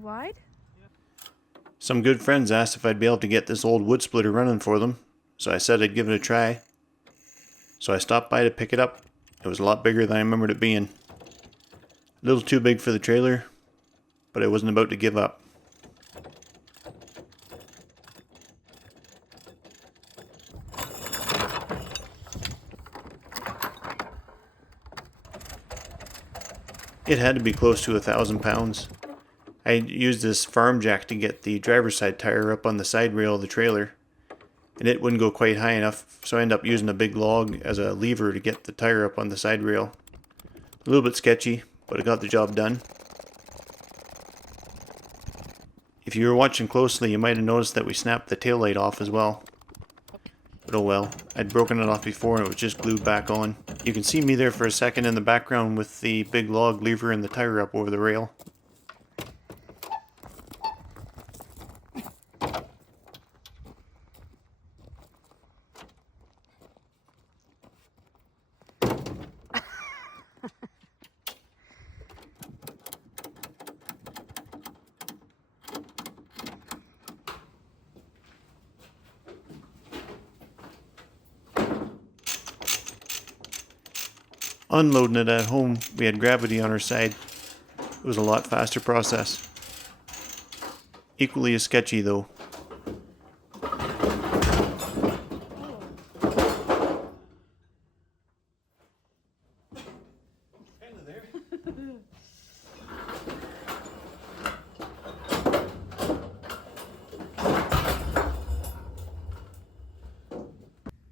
wide? Some good friends asked if I'd be able to get this old wood splitter running for them, so I said I'd give it a try. So I stopped by to pick it up. It was a lot bigger than I remembered it being. A little too big for the trailer, but I wasn't about to give up. It had to be close to 1,000 pounds. I used this farm jack to get the driver's side tire up on the side rail of the trailer, and it wouldn't go quite high enough, so I ended up using a big log as a lever to get the tire up on the side rail. A little bit sketchy, but it got the job done. If you were watching closely, you might have noticed that we snapped the taillight off as well. But oh well, I'd broken it off before and it was just glued back on. You can see me there for a second in the background with the big log lever and the tire up over the rail. Unloading it at home, we had gravity on our side. It was a lot faster process. Equally as sketchy though.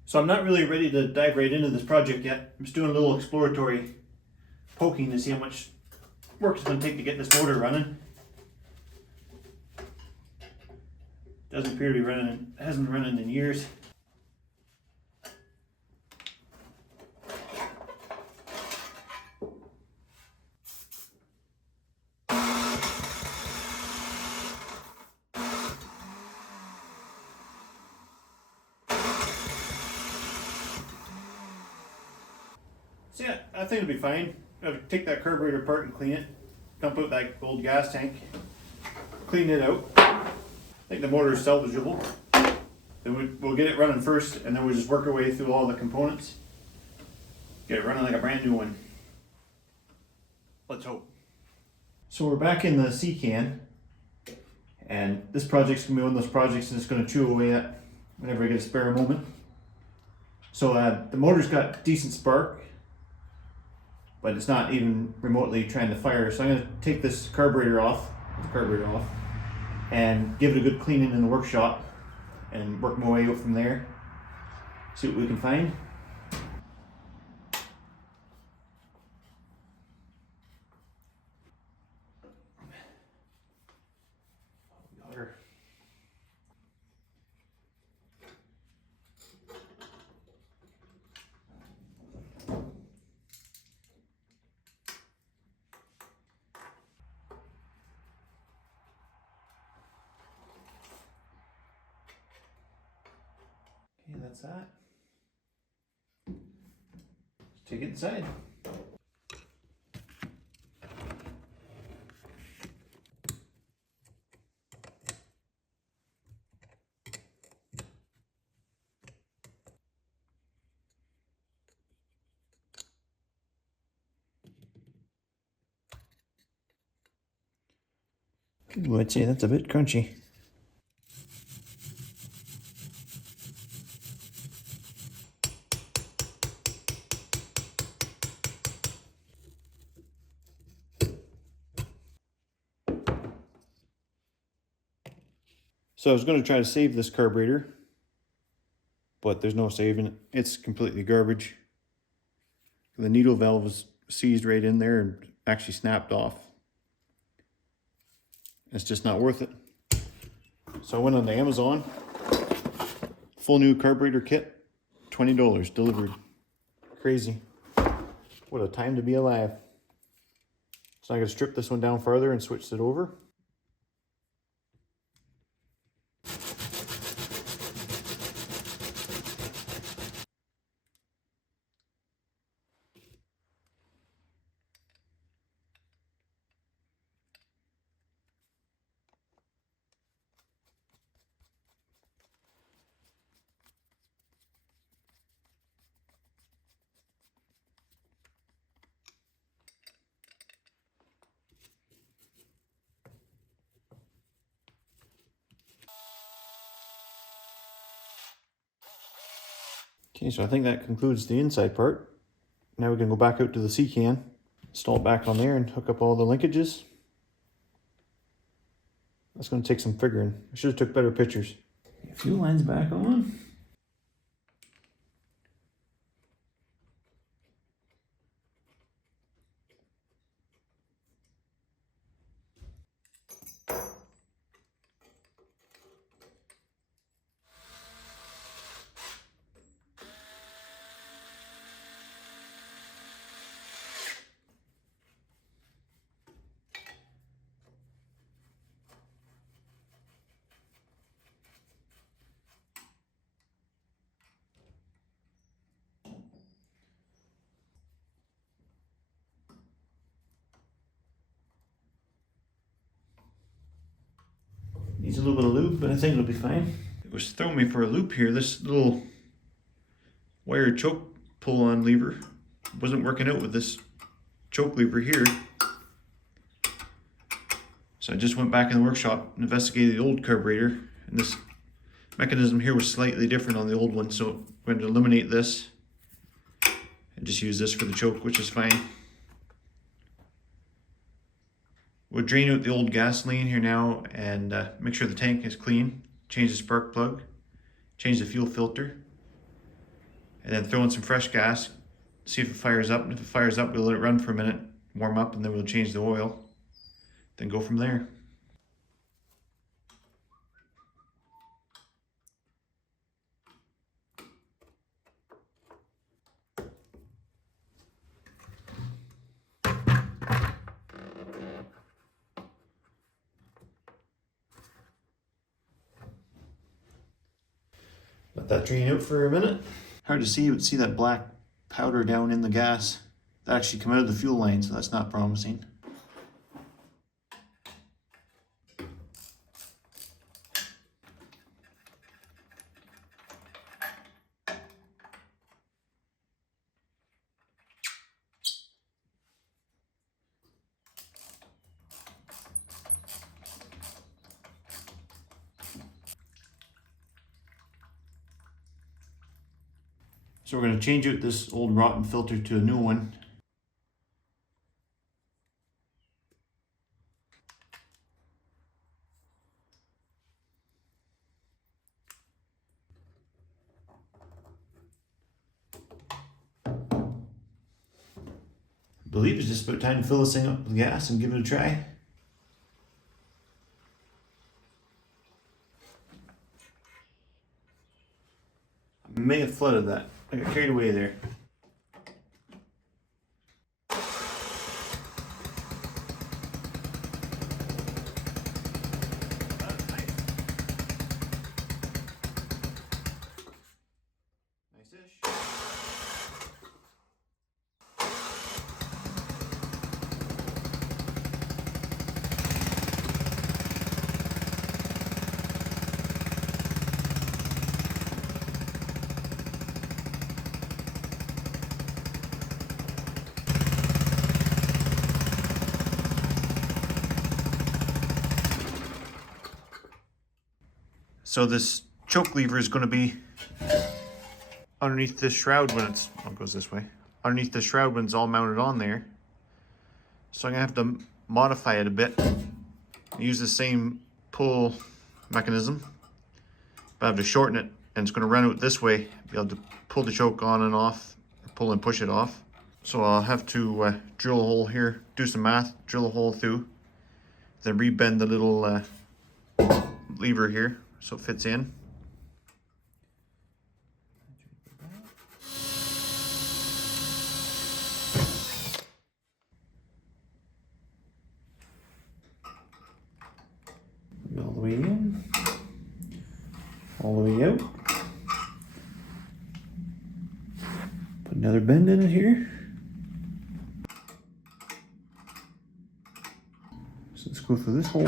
So I'm not really ready to dive right into this project yet. I'm just doing a little exploratory poking to see how much work it's going to take to get this motor running. Doesn't appear to be running, hasn't been running in years. So yeah, I think it'll be fine. I'll take that carburetor apart and clean it. Dump out that old gas tank. Clean it out. I think the motor is salvageable. Then we'll get it running first, and then we'll just work our way through all the components. Get it running like a brand new one. Let's hope. So we're back in the sea can, and this project's gonna be one of those projects that's gonna chew away at whenever I get a spare moment. So the motor's got decent spark, but it's not even remotely trying to fire. So I'm going to take this carburetor off, and give it a good cleaning in the workshop and work my way out from there. See what we can find. Okay, that's that. Let's take it inside. Ooh, I'd say that's a bit crunchy. So I was going to try to save this carburetor, but there's no saving it. It's completely garbage. The needle valve was seized right in there and actually snapped off. It's just not worth it. So I went on to Amazon. Full new carburetor kit, $20 delivered. Crazy. What a time to be alive. So I'm going to strip this one down further and switch it over. Okay, so I think that concludes the inside part. Now we can go back out to the C-can, install it back on there and hook up all the linkages. That's going to take some figuring. I should have took better pictures. Fuel line's back on. Needs a little bit of lube, but I think it'll be fine. It was throwing me for a loop here. This little wire choke pull-on lever wasn't working out with this choke lever here. So I just went back in the workshop and investigated the old carburetor, and this mechanism here was slightly different on the old one, so I'm going to eliminate this and just use this for the choke, which is fine. We'll drain out the old gasoline here now and make sure the tank is clean, change the spark plug, change the fuel filter, and then throw in some fresh gas, see if it fires up. And if it fires up, we'll let it run for a minute, warm up, and then we'll change the oil, then go from there. Let that drain out for a minute. Hard to see, you would see that black powder down in the gas. That actually come out of the fuel line, so that's not promising. So we're going to change out this old rotten filter to a new one. I believe it's just about time to fill this thing up with gas and give it a try. I may have flooded that. I got carried away there. Nice-ish. So this choke lever is going to be underneath this shroud when it's, oh, it goes this way, underneath the shroud when it's all mounted on there. So I'm going to have to modify it a bit. Use the same pull mechanism, but I have to shorten it, and it's going to run out this way. Be able to pull the choke on and off, pull and push it off. So I'll have to drill a hole here, do some math, drill a hole through, then rebend the little lever here so it fits in. All the way in, all the way out. Put another bend in it here. So let's go through this hole.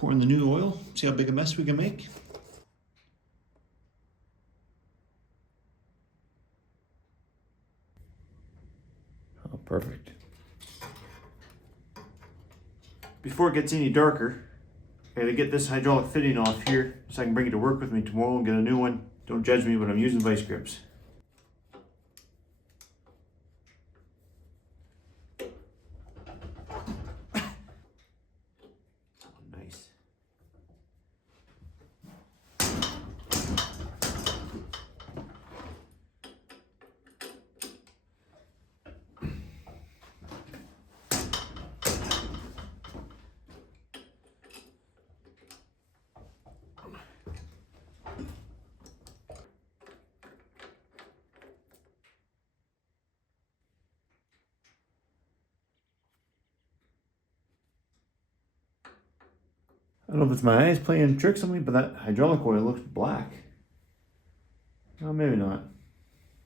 Pour in the new oil, see how big a mess we can make. Oh, perfect. Before it gets any darker, I gotta get this hydraulic fitting off here so I can bring it to work with me tomorrow and get a new one. Don't judge me, but I'm using vice grips. Nice. I don't know if it's my eyes playing tricks on me, but that hydraulic oil looks black. Well, maybe not.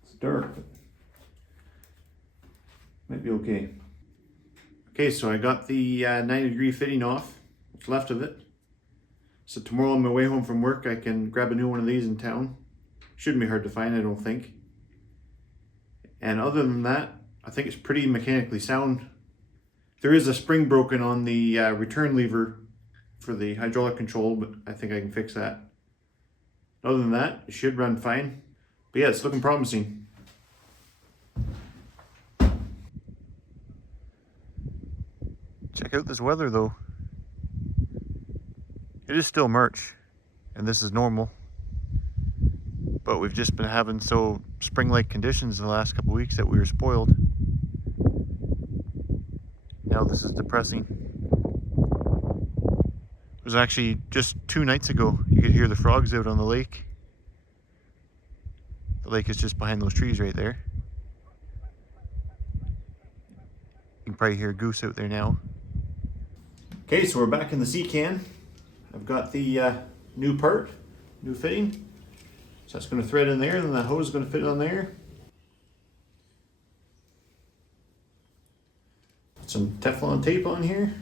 It's dark, but might be okay. Okay, so I got the 90-degree fitting off, what's left of it. So tomorrow on my way home from work, I can grab a new one of these in town. Shouldn't be hard to find, I don't think. And other than that, I think it's pretty mechanically sound. There is a spring broken on the return lever for the hydraulic control, but I think I can fix that. Other than that, it should run fine. But yeah, it's looking promising. Check out this weather though. It is still March, and this is normal. But we've just been having so spring-like conditions the last couple of weeks that we were spoiled. Now this is depressing. It was actually just 2 nights ago, you could hear the frogs out on the lake. The lake is just behind those trees right there. You can probably hear a goose out there now. Okay, so we're back in the sea can. I've got the new part, new fitting. So that's going to thread in there, and then that hose is going to fit on there. Put some Teflon tape on here.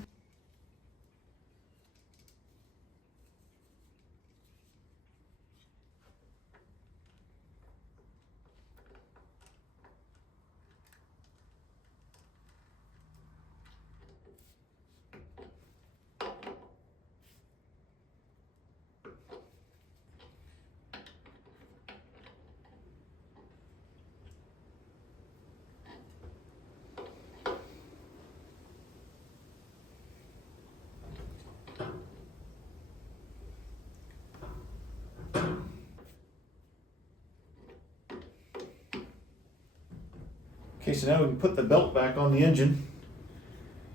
Okay, so now we can put the belt back on the engine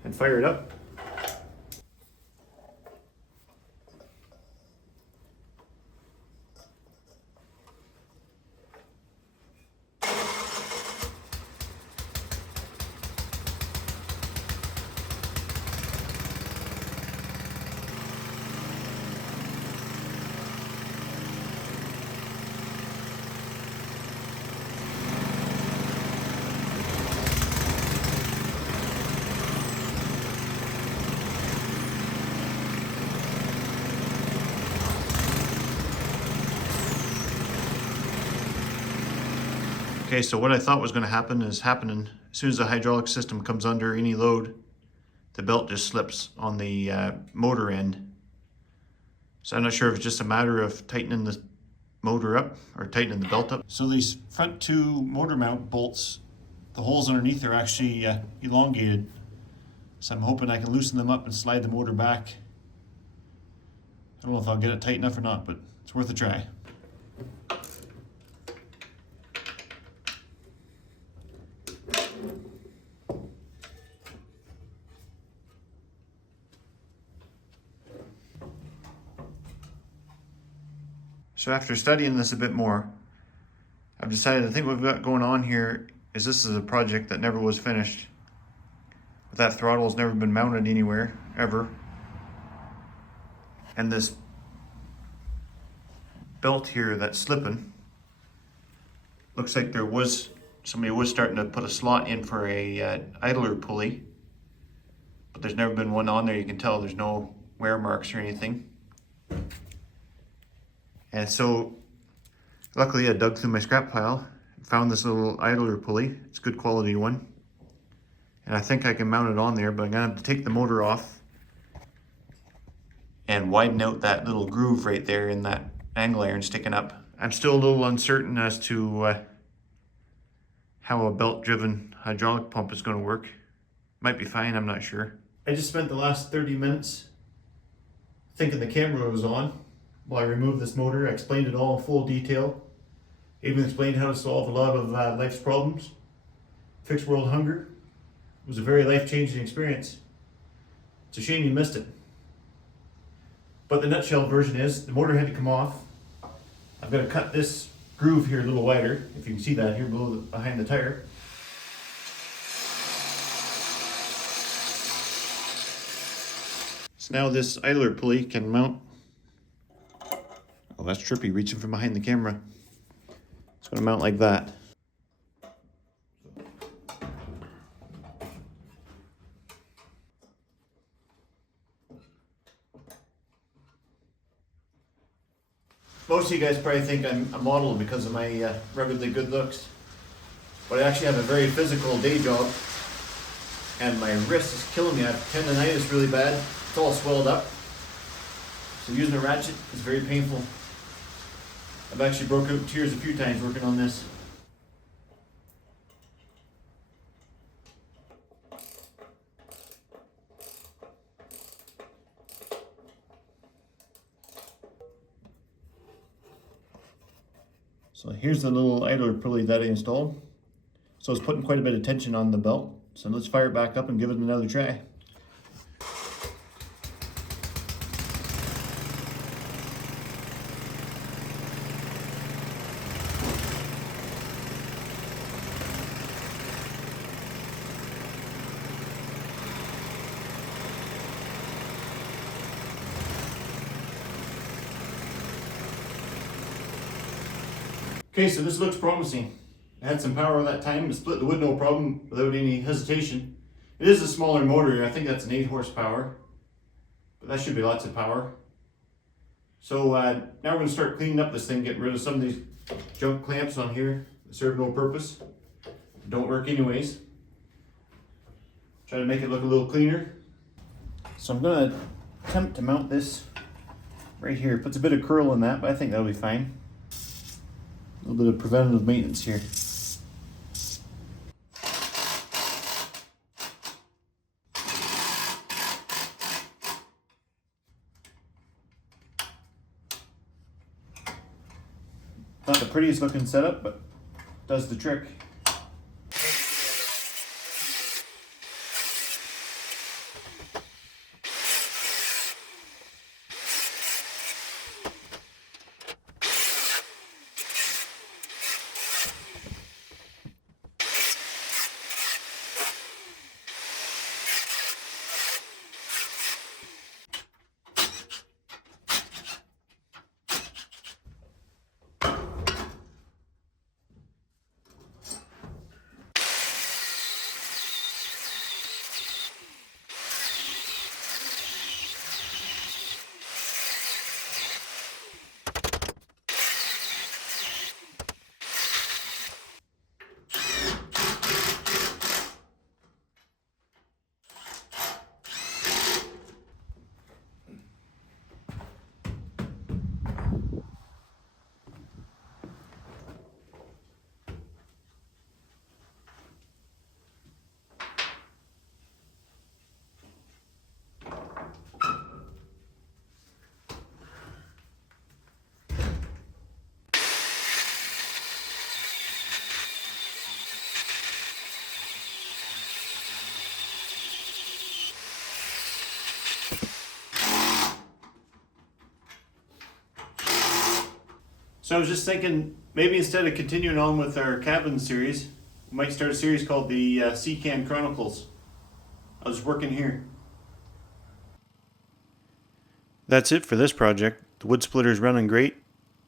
and fire it up. Okay, so what I thought was going to happen is happening. As soon as the hydraulic system comes under any load, the belt just slips on the motor end. So I'm not sure if it's just a matter of tightening the motor up or tightening the belt up. So these front 2 motor mount bolts, the holes underneath are actually elongated. So I'm hoping I can loosen them up and slide the motor back. I don't know if I'll get it tight enough or not, but it's worth a try. So after studying this a bit more, I've decided I think what we've got going on here is this is a project that never was finished. That throttle has never been mounted anywhere, ever. And this belt here that's slipping, looks like somebody was starting to put a slot in for a idler pulley, but there's never been one on there. You can tell there's no wear marks or anything. And so luckily I dug through my scrap pile, found this little idler pulley. It's a good quality one. And I think I can mount it on there, but I'm gonna have to take the motor off and widen out that little groove right there in that angle iron sticking up. I'm still a little uncertain as to how a belt-driven hydraulic pump is gonna work. Might be fine, I'm not sure. I just spent the last 30 minutes thinking the camera was on while I removed this motor. I explained it all in full detail. Even explained how to solve a lot of life's problems. Fix world hunger. It was a very life-changing experience. It's a shame you missed it. But the nutshell version is, the motor had to come off. I've got to cut this groove here a little wider, if you can see that here behind the tire. So now this idler pulley can mount. Oh, that's trippy, reaching from behind the camera. It's going to mount like that. Most of you guys probably think I'm a model because of my ruggedly good looks. But I actually have a very physical day job. And my wrist is killing me. I have tendonitis really bad. It's all swelled up. So using a ratchet is very painful. I've actually broken out in tears a few times working on this. So here's the little idler pulley that I installed. So it's putting quite a bit of tension on the belt. So let's fire it back up and give it another try. Okay, so this looks promising. I had some power that time to split the wood no problem without any hesitation. It is a smaller motor. I think that's an 8 horsepower, but that should be lots of power. So now we're going to start cleaning up this thing, getting rid of some of these junk clamps on here that serve no purpose. Don't work anyways. Try to make it look a little cleaner. So I'm going to attempt to mount this right here. It puts a bit of curl in that, but I think that'll be fine. A little bit of preventative maintenance here. Not the prettiest looking setup, but does the trick. So I was just thinking, maybe instead of continuing on with our cabin series, we might start a series called the Sea Can Chronicles. I was working here. That's it for this project. The wood splitter is running great.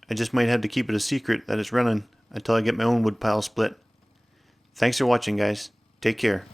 I just might have to keep it a secret that it's running until I get my own wood pile split. Thanks for watching, guys. Take care.